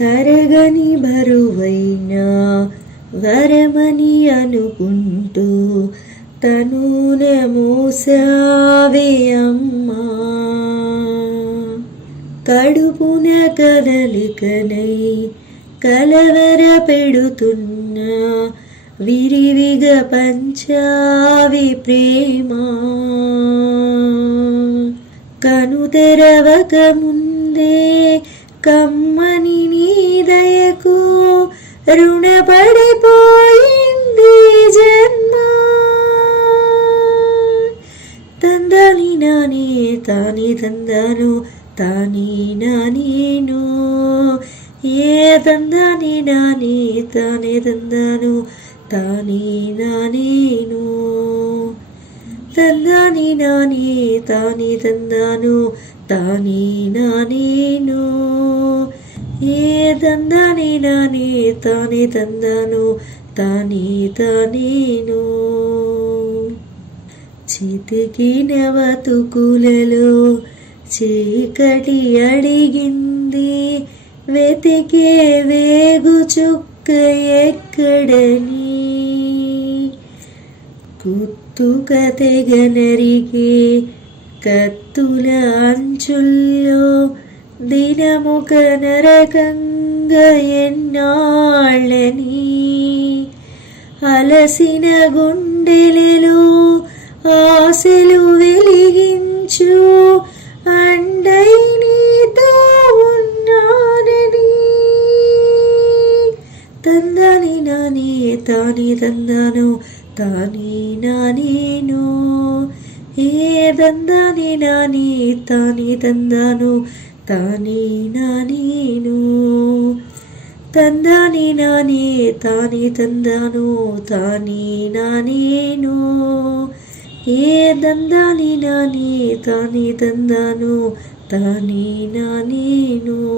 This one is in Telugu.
తరగని బరువైన వరమని అనుకుంటూ తనున మోసావే అమ్మా. కడుపున కదలికనై కలవర పెడుతున్నా విరివిగా పంచావి ప్రేమ. కను తెరవక ముందే కమ్మని నీ దయకు రుణపడిపోయింది జన్మ. తందని నానే తాని తందాను తాని నానేను ఏ తందని నానే తానే తందాను తాని నానేను. తందాని నానే తాని తందాను తాని నానేను ఏ తందాని నానే తాని తందాను తాని తానేను. చితికిన బతుకులలో చీకటి అడిగింది వెతికే వేగు చుక్క ఎక్కడని. కుత్తుక తెగ నరికే కత్తుల అంచుల్లో దినముక నరకంగా ఎన్నాళ్ళని. అలసిన గుండెలలో ఆశలు వెలిగించు అండై నీతో ఉన్నానని. తందని నానే తాని తందాను తాని నానేను ఏ తందాని నానే తాని తందాను తాని నానేను. తందాని నానే తాని తందాను తాని నానేను ఏ తందాని నానే తాని తందాను తాని నానేను.